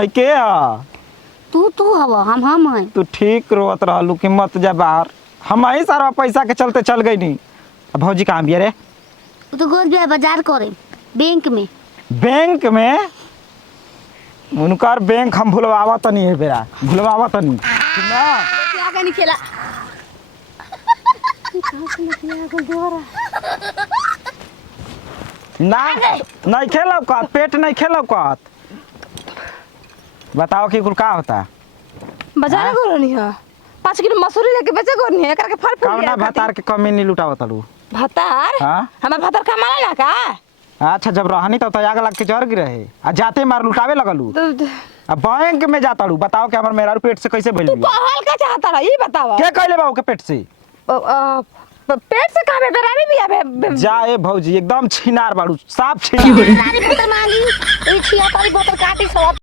है के तू हवा हम है। तू ठीक रोत रहलू कि मत जा बाहर। हम ही सारा पैसा के चलते चल गई नहीं। अब भौजी कहाँ बिया रे? तो गोद बिया बाजार करे बैंक में। बैंक में उनकर बैंक हम भूलवावा तो नहीं है बेरा, भूलवावा तो नहीं ना। आगे नहीं खेला। ना नहीं खेलब का पेट नहीं खेलब का। बताओ कि कुल का होता बाजार को नहीं है 5 किलो मसूरी लेके बेचे को नहीं है करके फल फूल कौना भतार के कमी नहीं लुटावत लू। भतार हाँ? हमार भतार कमाला ना का। अच्छा जब रहनी तो आग लग के जर गिरे आ जाते मार लुटावे लगलू। अब बैंक में जाता लू। बताओ कि हमार मेरा पेट से कैसे भइल तू बिया? कहल का चाहता रहा ये बतावा। के कहले बाबू के पेट से? पेट से कहां बेरामी भी आवे। जाए भौजी एकदम छिनार बाड़ू, साफ छिनार। नारी पुत्र मांगी ई छिया तारी बोतल काटी सब